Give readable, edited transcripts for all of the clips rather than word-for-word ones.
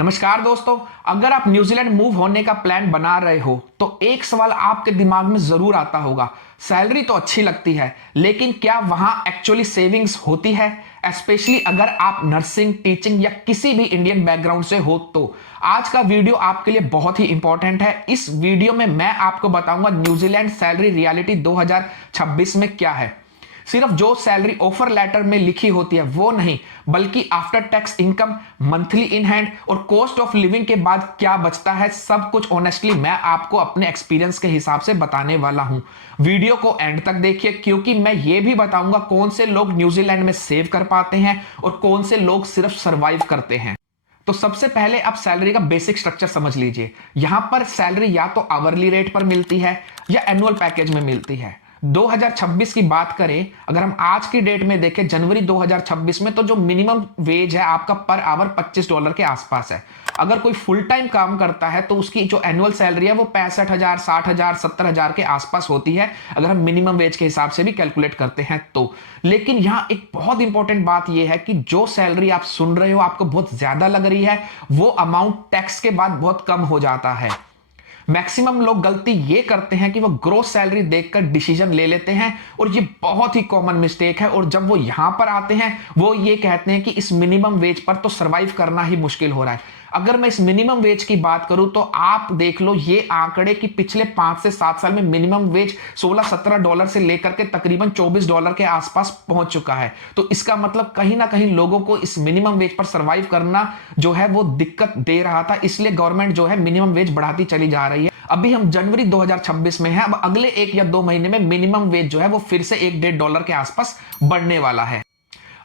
नमस्कार दोस्तों। अगर आप न्यूजीलैंड मूव होने का प्लान बना रहे हो तो एक सवाल आपके दिमाग में जरूर आता होगा। सैलरी तो अच्छी लगती है, लेकिन क्या वहां एक्चुअली सेविंग्स होती है? स्पेशली अगर आप नर्सिंग, टीचिंग या किसी भी इंडियन बैकग्राउंड से हो तो आज का वीडियो आपके लिए बहुत ही इंपॉर्टेंट है। इस वीडियो में मैं आपको बताऊंगा न्यूजीलैंड सैलरी रियलिटी 2026 में क्या है। सिर्फ जो सैलरी ऑफर लेटर में लिखी होती है वो नहीं, बल्कि after tax income, monthly in hand और कॉस्ट ऑफ लिविंग के बाद क्या बचता है, सब कुछ ऑनेस्टली मैं आपको अपने एक्सपीरियंस के हिसाब से बताने वाला हूं। वीडियो को एंड तक देखिए, क्योंकि मैं ये भी बताऊंगा कौन से लोग न्यूजीलैंड में सेव कर पाते हैं और कौन से लोग सिर्फ सर्वाइव करते हैं। तो सबसे पहले आप सैलरी का बेसिक स्ट्रक्चर समझ लीजिए। यहां पर सैलरी या तो आवरली रेट पर मिलती है या एनुअल पैकेज में मिलती है। 2026 की बात करें, अगर हम आज की डेट में देखें जनवरी 2026 में, तो जो मिनिमम वेज है आपका पर आवर $25 के आसपास है। अगर कोई फुल टाइम काम करता है तो उसकी जो एनुअल सैलरी है वो 65,000, 60,000, 70,000 के आसपास होती है, अगर हम मिनिमम वेज के हिसाब से भी कैलकुलेट करते हैं तो। लेकिन यहां एक बहुत इंपॉर्टेंट बात यह है कि जो सैलरी आप सुन रहे हो आपको बहुत ज्यादा लग रही है, वो अमाउंट टैक्स के बाद बहुत कम हो जाता है। मैक्सिमम लोग गलती ये करते हैं कि वो ग्रोस सैलरी देखकर डिसीजन ले लेते हैं, और ये बहुत ही कॉमन मिस्टेक है। और जब वो यहां पर आते हैं वो ये कहते हैं कि इस मिनिमम वेज पर तो सरवाइव करना ही मुश्किल हो रहा है। अगर मैं इस मिनिमम वेज की बात करूं तो आप देख लो ये आंकड़े कि पिछले 5 से 7 साल में मिनिमम वेज $16-17 से लेकर के तकरीबन $24 के आसपास पहुंच चुका है। तो इसका मतलब कहीं ना कहीं लोगों को इस मिनिमम वेज पर सरवाइव करना जो है वो दिक्कत दे रहा था, इसलिए गवर्नमेंट जो है मिनिमम वेज बढ़ाती चली जा रही है। अभी हम जनवरी 2026 में है, अब अगले 1 या 2 महीने में मिनिमम वेज जो है वो फिर से $1-1.5 के आसपास बढ़ने वाला है।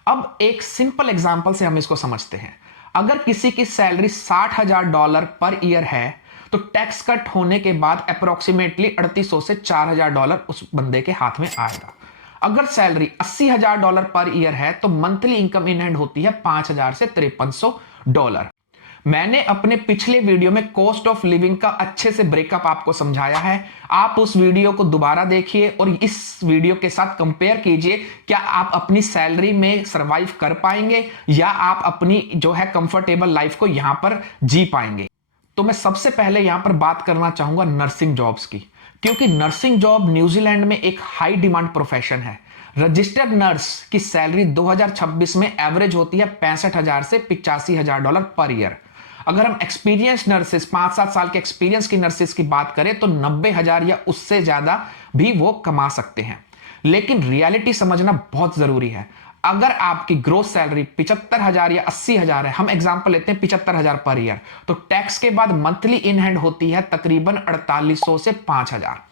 अब एक सिंपल एग्जांपल से हम इसको समझते हैं। अगर किसी की सैलरी $60,000 पर ईयर है तो टैक्स कट होने के बाद अप्रोक्सीमेटली $3,800 से $4,000 उस बंदे के हाथ में आएगा। अगर सैलरी $80,000 पर ईयर है तो मंथली इनकम इन हैंड होती है $5,000 से $5300। मैंने अपने पिछले वीडियो में कॉस्ट ऑफ लिविंग का अच्छे से ब्रेकअप आपको समझाया है। आप उस वीडियो को दोबारा देखिए और इस वीडियो के साथ कंपेयर कीजिए, क्या आप अपनी सैलरी में सरवाइव कर पाएंगे या आप अपनी जो है कंफर्टेबल लाइफ को यहां पर जी पाएंगे। तो मैं सबसे पहले यहां पर बात करना चाहूंगा नर्सिंग जॉब्स की, क्योंकि नर्सिंग जॉब न्यूजीलैंड में एक हाई डिमांड प्रोफेशन है। रजिस्टर्ड नर्स की सैलरी 2026 में एवरेज होती है $65,000 से $85,000 पर ईयर। अगर हम एक्सपीरियंस नर्सेस, 5-7 साल के एक्सपीरियंस की नर्सेस की बात करें तो 90,000 या उससे ज्यादा भी वो कमा सकते हैं। लेकिन रियलिटी समझना बहुत जरूरी है। अगर आपकी ग्रोस सैलरी 75,000 या 80,000 है, हम एग्जांपल लेते हैं 75,000 पर ईयर, तो टैक्स के बाद मंथली इन हैंड होती है तकरीबन 4,800 से 5,000।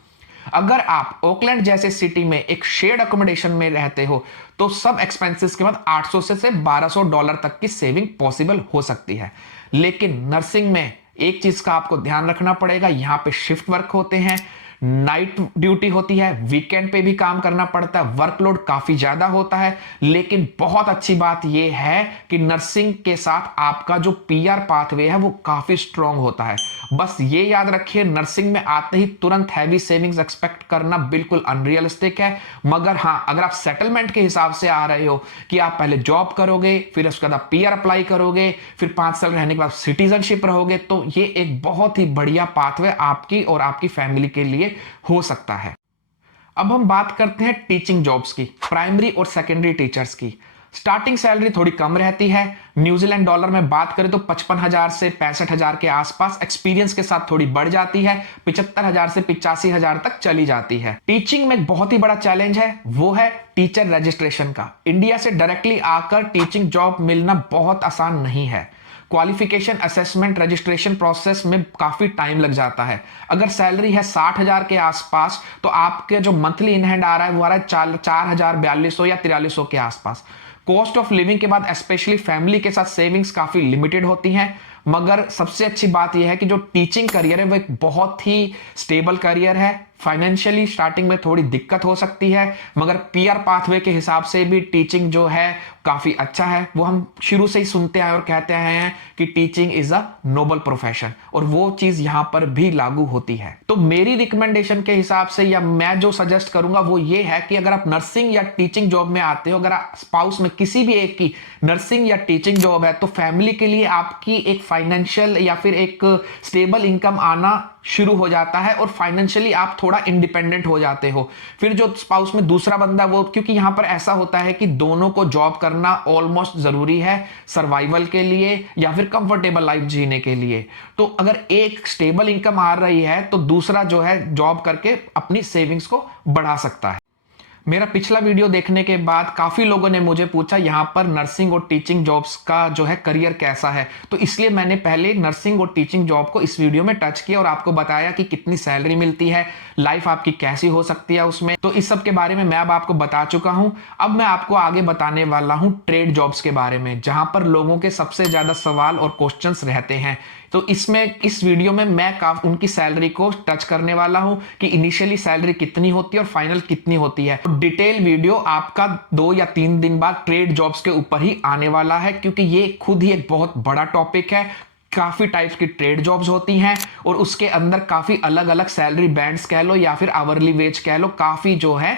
अगर आप ओकलैंड जैसे सिटी में एक शेयर्ड अकोमोडेशन में रहते हो तो सब एक्सपेंसेस के बाद $800 से $1,200 तक की सेविंग पॉसिबल हो सकती है। लेकिन नर्सिंग में एक चीज का आपको ध्यान रखना पड़ेगा, यहां पे शिफ्ट वर्क होते हैं, नाइट ड्यूटी होती है, वीकेंड पे भी काम करना पड़ता है, वर्कलोड काफी ज्यादा होता है। लेकिन बहुत अच्छी बात यह है कि नर्सिंग के साथ आपका जो पीआर पाथवे है वो काफी स्ट्रांग होता है। बस ये याद रखिए, नर्सिंग में आते ही तुरंत हैवी सेविंग्स एक्सपेक्ट करना बिल्कुल अनरियलिस्टिक है। मगर हां, अगर आप सेटलमेंट के हिसाब से आ रहे हो कि आप पहले जॉब करोगे, फिर उसके बाद पीआर अप्लाई करोगे, फिर 5 साल रहने के बाद सिटीजनशिप रहोगे, तो ये एक बहुत ही बढ़िया पाथवे आपकी और आपकी फैमिली के लिए हो सकता है। अब हम बात करते हैं टीचिंग जॉब्स की, प्राइमरी और सेकेंडरी टीचर्स की। स्टार्टिंग सैलरी थोड़ी कम रहती है। न्यूजीलैंड डॉलर में बात करें तो 55,000 से 65,000 के आसपास, एक्सपीरियंस के साथ थोड़ी बढ़ जाती है, 75,000 से 85,000 तक चली जाती है। टीचिंग में एक बहुत ही बड़ा चैलेंज है, वो है टीचर रजिस्ट्रेशन का। इंडिया से डायरेक्टली आकर टीचिंग जॉब मिलना बहुत आसान नहीं है। क्वालिफिकेशन, असेसमेंट, रजिस्ट्रेशन प्रोसेस में काफी टाइम लग जाता है। अगर सैलरी है 60,000 के आसपास तो आपके जो मंथली इन हैंड आ रहा है वो आ रहा है 4,000, 4,200 या 4,300 के आसपास। कॉस्ट ऑफ लिविंग के बाद स्पेशली फैमिली के साथ सेविंग्स काफी लिमिटेड होती हैं। मगर सबसे अच्छी बात यह है कि जो टीचिंग करियर है वो एक बहुत ही स्टेबल करियर है, फाइनेंशियली स्टार्टिंग में थोड़ी दिक्कत हो सकती है, मगर पीआर पाथवे के हिसाब से भी टीचिंग जो है काफी अच्छा है। वो हम शुरू से ही सुनते आए और कहते आए हैं कि teaching is a noble profession, और वो चीज यहां पर भी लागू होती है। तो मेरी रिकमेंडेशन के हिसाब से या मैं जो सजेस्ट करूंगा वो ये है कि अगर आप नर्सिंग या टीचिंग जॉब में आते हो, अगर स्पाउस में किसी भी एक की नर्सिंग या टीचिंग जॉब है, तो फैमिली के लिए आपकी एक फाइनेंशियल या फिर एक स्टेबल इनकम आना शुरू हो जाता है और फाइनेंशियली आप थोड़ा इंडिपेंडेंट हो जाते हो। फिर जो स्पाउस में दूसरा बंदा, वो क्योंकि यहां पर ऐसा होता है कि दोनों को जॉब करना ऑलमोस्ट जरूरी है सर्वाइवल के लिए या फिर कंफर्टेबल लाइफ जीने के लिए। तो अगर एक स्टेबल इनकम आ रही है तो दूसरा जो है जॉब करके अपनी सेविंग्स को बढ़ा सकता है। मेरा पिछला वीडियो देखने के बाद काफी लोगों ने मुझे पूछा यहाँ पर नर्सिंग और टीचिंग जॉब्स का जो है करियर कैसा है, तो इसलिए मैंने पहले नर्सिंग और टीचिंग जॉब को इस वीडियो में टच किया और आपको बताया कि कितनी सैलरी मिलती है, लाइफ आपकी कैसी हो सकती है उसमें। तो इस सब के बारे में मैं अब आपको बता चुका हूं। अब मैं आपको आगे बताने वाला हूं ट्रेड जॉब्स के बारे में, जहां पर लोगों के सबसे ज्यादा सवाल और क्वेश्चंस रहते हैं। तो इसमें इस वीडियो में मैं उनकी सैलरी को टच करने वाला हूं कि इनिशियली सैलरी कितनी होती है और फाइनल कितनी होती है। तो डिटेल वीडियो आपका 2 या 3 दिन बाद ट्रेड जॉब्स के ऊपर ही आने वाला है, क्योंकि ये खुद ही एक बहुत बड़ा टॉपिक है। काफी टाइप्स की ट्रेड जॉब्स होती हैं और उसके अंदर काफी अलग अलग सैलरी बैंड्स कह लो या फिर आवरली वेज कह लो, काफी जो है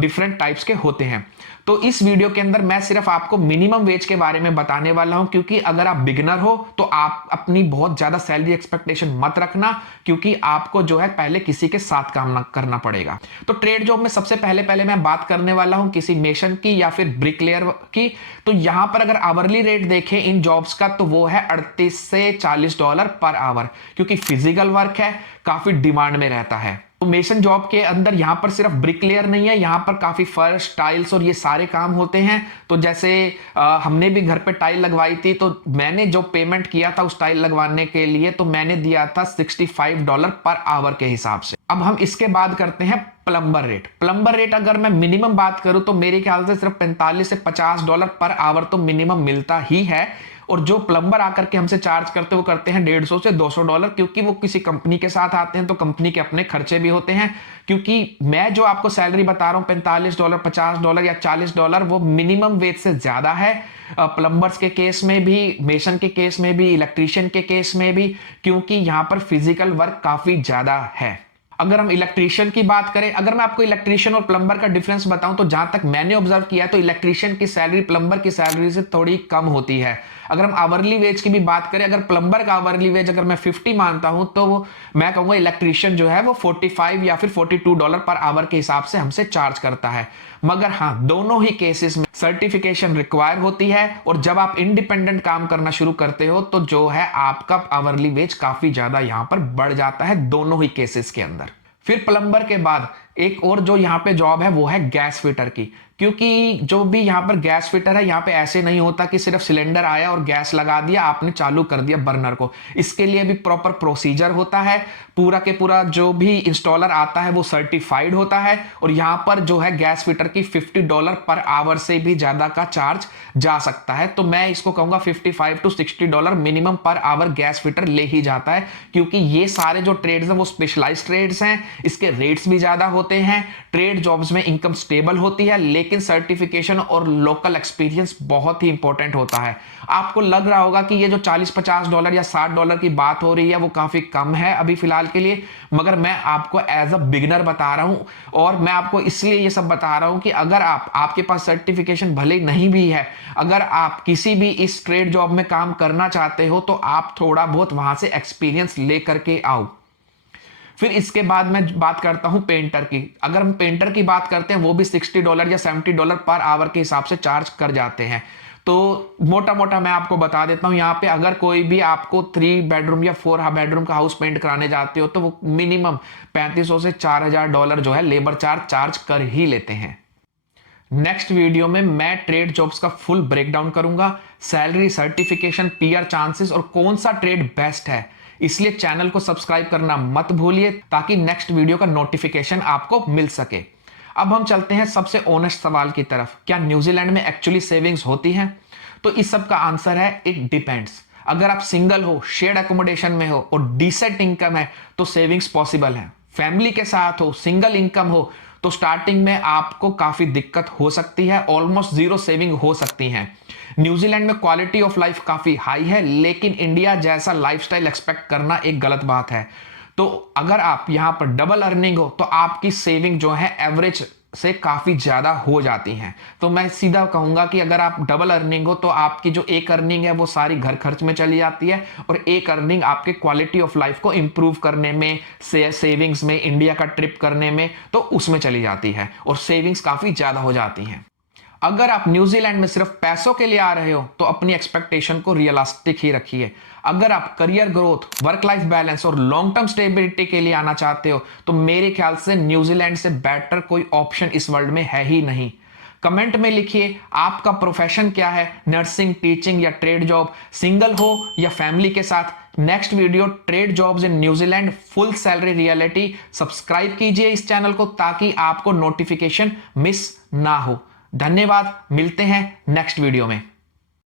डिफरेंट टाइप्स के होते हैं। तो इस वीडियो के अंदर मैं सिर्फ आपको मिनिमम वेज के बारे में बताने वाला हूं, क्योंकि अगर आप बिगिनर हो तो आप अपनी बहुत ज्यादा सैलरी एक्सपेक्टेशन मत रखना, क्योंकि आपको जो है पहले किसी के साथ काम करना पड़ेगा। तो ट्रेड जॉब में सबसे पहले मैं बात करने वाला हूं किसी मेसन की या फिर ब्रिकलेयर की। तो यहां पर अगर आवरली रेट देखें इन जॉब्स का, तो वो है $38 से $40 पर आवर, क्योंकि फिजिकल वर्क है, काफी डिमांड में रहता है। तो मेसन जॉब के अंदर यहां पर सिर्फ ब्रिकलेयर नहीं है, यहां पर काफी फर्श, टाइल्स और ये सारे काम होते हैं। तो जैसे हमने भी घर पे टाइल लगवाई थी, तो मैंने जो पेमेंट किया था उस टाइल लगवाने के लिए, तो मैंने दिया था $65 पर आवर के हिसाब से। अब हम इसके बाद करते हैं प्लम्बर रेट। प्लम्बर रेट अगर मैं मिनिमम बात करूं तो मेरे ख्याल से सिर्फ $45 से $50 पर आवर तो मिनिमम मिलता ही है। और जो प्लम्बर आकर के हमसे चार्ज करते वो करते हैं $150 से $200, क्योंकि वो किसी कंपनी के साथ आते हैं तो कंपनी के अपने खर्चे भी होते हैं। क्योंकि मैं जो आपको सैलरी बता रहा हूं $45, $50 या $40, वो मिनिमम वेज से ज्यादा है। प्लम्बर्स के केस में भी, मेसन के केस में भी, इलेक्ट्रीशियन के केस में भी, क्योंकि यहां पर फिजिकल वर्क काफी ज्यादा है। अगर हम इलेक्ट्रीशियन की बात करें, अगर मैं आपको इलेक्ट्रीशियन और प्लम्बर का डिफरेंस बताऊं, तो जहां तक मैंने ऑब्जर्व किया तो इलेक्ट्रीशियन की सैलरी प्लम्बर की सैलरी से थोड़ी कम होती है। अगर हम आवरली वेज की भी बात करें, अगर प्लम्बर का आवरली वेज अगर मैं 50 मानता हूं, तो मैं कहूंगा इलेक्ट्रीशियन जो है वो 45 या फिर $42 पर आवर के हिसाब से हमसे चार्ज करता है। मगर हाँ, दोनों ही केसेस में सर्टिफिकेशन रिक्वायर होती है, और जब आप इंडिपेंडेंट काम करना शुरू करते हो तो जो है आपका आवरली वेज काफी ज्यादा यहां पर बढ़ जाता है दोनों ही केसेस के अंदर। फिर प्लम्बर के बाद एक और जो यहाँ पे जॉब है वो है गैस फिटर की, क्योंकि जो भी यहाँ पर गैस फिटर है, यहाँ पे ऐसे नहीं होता कि सिर्फ सिलेंडर आया और गैस लगा दिया, आपने चालू कर दिया बर्नर को। इसके लिए भी प्रॉपर प्रोसीजर होता है, पूरा के पूरा जो भी इंस्टॉलर आता है वो सर्टिफाइड होता है। और यहाँ पर जो है गैस फिटर की $50 पर आवर से भी ज्यादा का चार्ज जा सकता है। तो मैं इसको कहूंगा $55 to $60 minimum per hour gas fitter ले ही जाता है, क्योंकि ये सारे जो ट्रेड्स हैं वो स्पेशलाइज्ड ट्रेड्स हैं, इसके रेट्स भी ज्यादा होते हैं। ट्रेड जॉब्स में इनकम स्टेबल होती है, लेकिन सर्टिफिकेशन और लोकल एक्सपीरियंस बहुत ही इंपॉर्टेंट होता है। आपको लग रहा होगा कि ये जो $40-50 या $60 की बात हो रही है वो काफी कम है अभी फिलहाल के लिए, मगर मैं आपको एज अ बिगिनर बता रहा हूं। और मैं आपको इसलिए ये सब बता रहा हूं कि अगर आपके पास सर्टिफिकेशन भले नहीं भी है, अगर आप किसी भी इस ट्रेड जॉब में काम करना चाहते हो, तो आप थोड़ा बहुत वहां से एक्सपीरियंस लेकर के आओ। फिर इसके बाद मैं बात करता हूं पेंटर की। अगर हम पेंटर की बात करते हैं, वो भी $60 या $70 पर आवर के हिसाब से चार्ज कर जाते हैं। तो मोटा मोटा मैं आपको बता देता हूं, यहाँ पे अगर कोई भी आपको 3 बेडरूम या 4 बेडरूम का हाउस पेंट कराने जाते हो, तो वो मिनिमम $3500 से $4000 जो है लेबर चार्ज कर ही लेते हैं। नेक्स्ट वीडियो में मैं ट्रेड जॉब्स का फुल ब्रेकडाउन करूंगा, सैलरी, सर्टिफिकेशन, पीआर चांसेस और कौन सा ट्रेड बेस्ट है। इसलिए चैनल को सब्सक्राइब करना मत भूलिए, ताकि नेक्स्ट वीडियो का नोटिफिकेशन आपको मिल सके। अब हम चलते हैं सबसे ऑनेस्ट सवाल की तरफ, क्या न्यूजीलैंड में एक्चुअली सेविंग्स होती हैं? तो इस सब का आंसर है इट डिपेंड्स। अगर आप सिंगल हो, शेयर्ड एकोमोडेशन में हो और डिसेंट इनकम है, तो सेविंग्स पॉसिबल है। फैमिली के साथ हो, सिंगल इनकम हो, तो स्टार्टिंग में आपको काफी दिक्कत हो सकती है, ऑलमोस्ट जीरो सेविंग हो सकती है। न्यूजीलैंड में क्वालिटी ऑफ लाइफ काफी हाई है, लेकिन इंडिया जैसा लाइफस्टाइल एक्सपेक्ट करना एक गलत बात है। तो अगर आप यहां पर डबल अर्निंग हो तो आपकी सेविंग जो है एवरेज से काफी ज्यादा हो जाती हैं। तो मैं सीधा कहूंगा कि अगर आप डबल अर्निंग हो तो आपकी जो एक अर्निंग है वो सारी घर खर्च में चली जाती है, और एक अर्निंग आपके क्वालिटी ऑफ लाइफ को इंप्रूव करने में, सेविंग्स में, इंडिया का ट्रिप करने में, तो उसमें चली जाती है और सेविंग्स काफी ज्यादा हो जाती हैं। अगर आप न्यूजीलैंड में सिर्फ पैसों के लिए आ रहे हो तो अपनी एक्सपेक्टेशन को रियलिस्टिक ही रखिए। अगर आप career growth, work life balance और लॉन्ग टर्म स्टेबिलिटी के लिए आना चाहते हो तो मेरे ख्याल से न्यूजीलैंड से बेटर कोई ऑप्शन इस वर्ल्ड में है ही नहीं। कमेंट में लिखिए आपका प्रोफेशन क्या है, नर्सिंग, टीचिंग या ट्रेड जॉब, सिंगल हो या फैमिली के साथ। Next video trade jobs in New Zealand, full salary reality. Subscribe कीजिए इस चैनल को ताकि आपको नोटिफिकेशन मिस ना हो। धन्यवाद, मिलते हैं नेक्स्ट वीडियो में।